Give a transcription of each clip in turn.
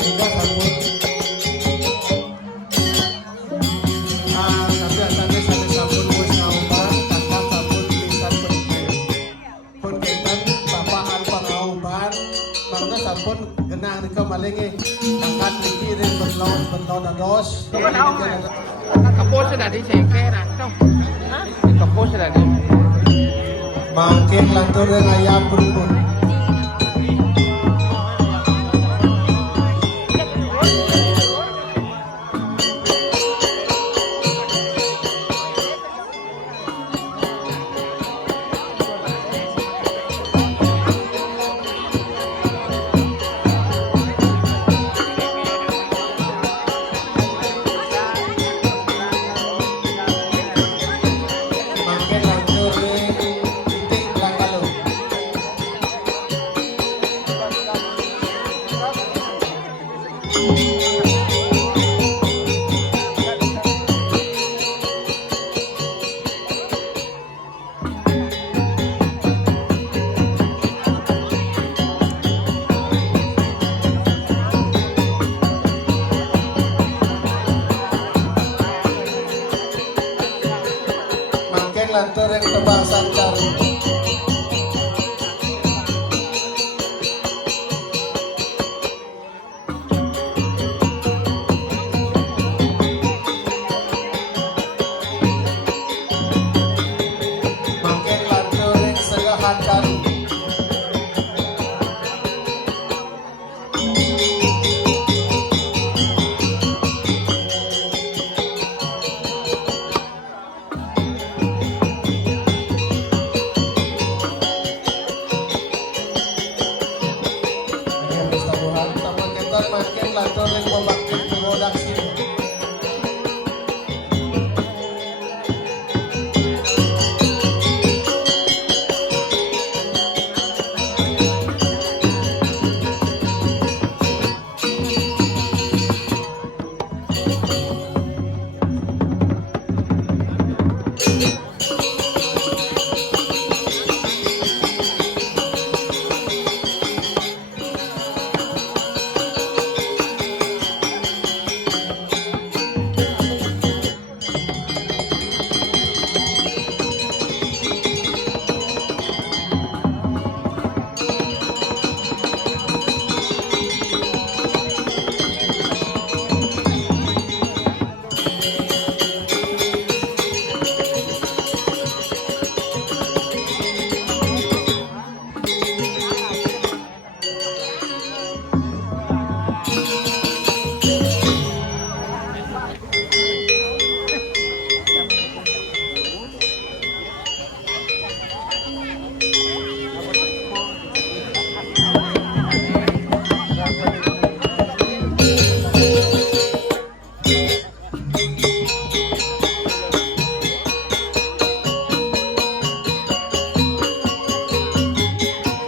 juga sampun kebiasaannya sampai sampun wis ngauban kakak sampun tulisan pun kenten bapak alpa ngauban mangga sampun genah nika malingi kakak niki rin benlawan ados kapos sudah di sengke nah kapos sudah di makin lantur yang ayam pun makin lantur titik belakang. Makin lantur yang tebang sancar. Makin lantur yang segahan kali. Makin lantur yang membakti produksi.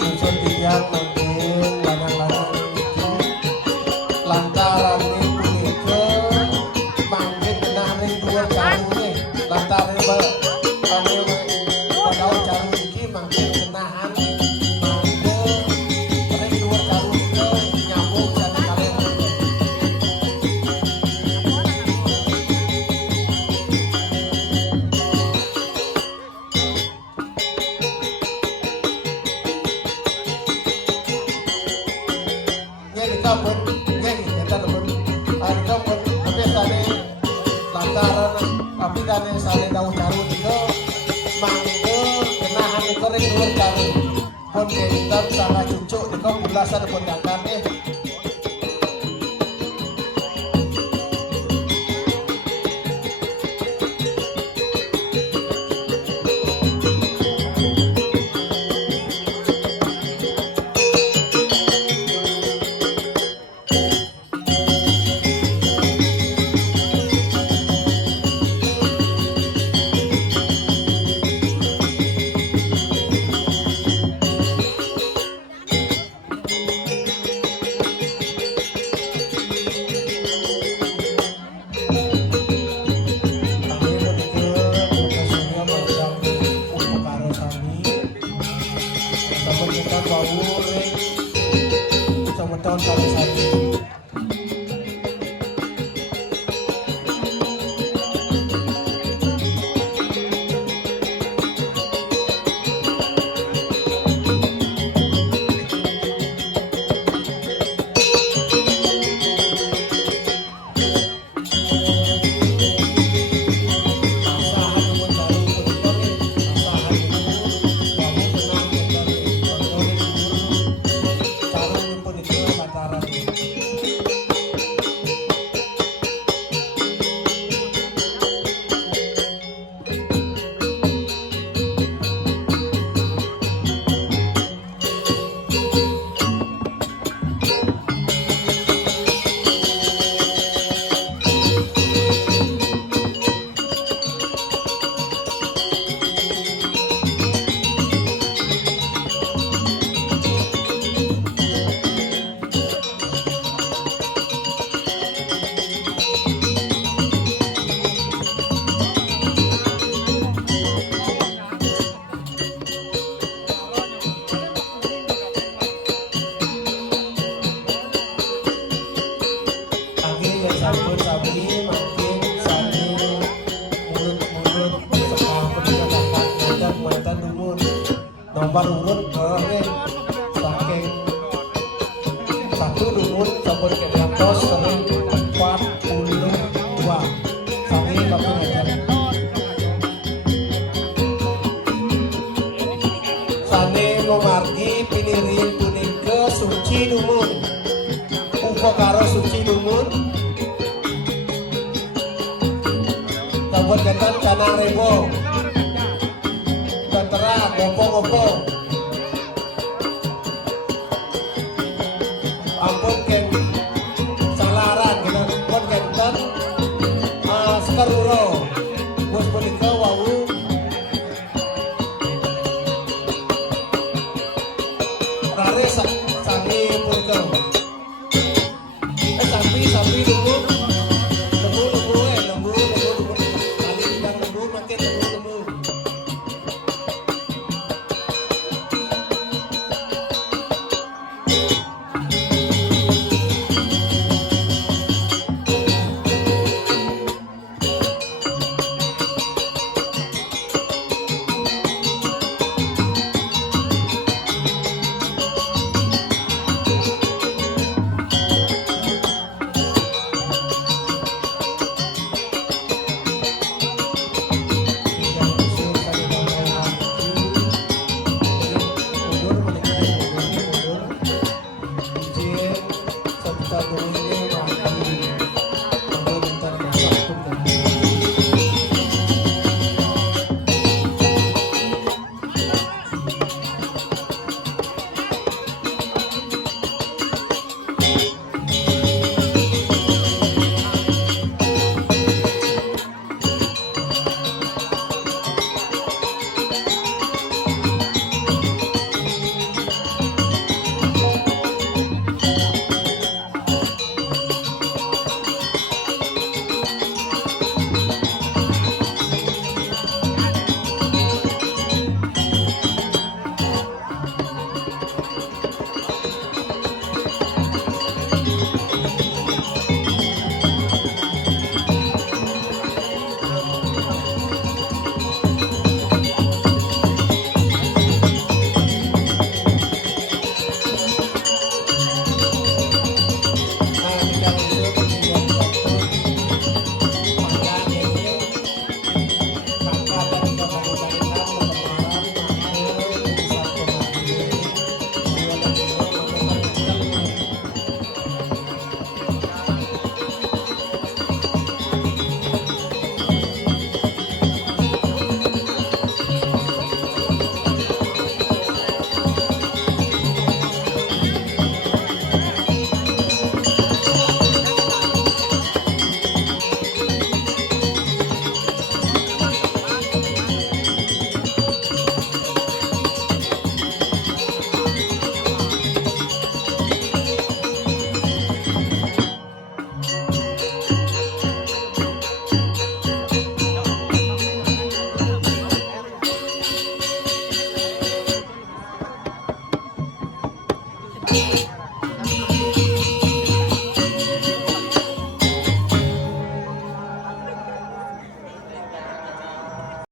Tujuan tiang makin ladang-ladang lantaran ini punika makin kena ring dua caru nih lantaran kami padahal caru ini makin kenahan makin ring dua caru itu nyambung jadi kalian di kampung kita teman di kampung tapi tadi lantaran tapi tadi saya tahu caru itu mangga kenahan itu ring dua caru pun kita sangat cucuk di kampung belasan pun datang Ampun sabi makin sani mulut-mulut sekolah pendidikan ngadap mantan dumun nomor urut saking satu dumun sampun keliatos sering 42 sami bapak ngajar sani memargi pinirin punika suci dumun upo karo suci dumun kabut ketan kanang rebo batera gopo-gopo ampun keng salaran gitu pun kenten sekaruro bos punika wau rare sami punika sapi dulu lembu tadi bilang lembu makin lembu Thank you.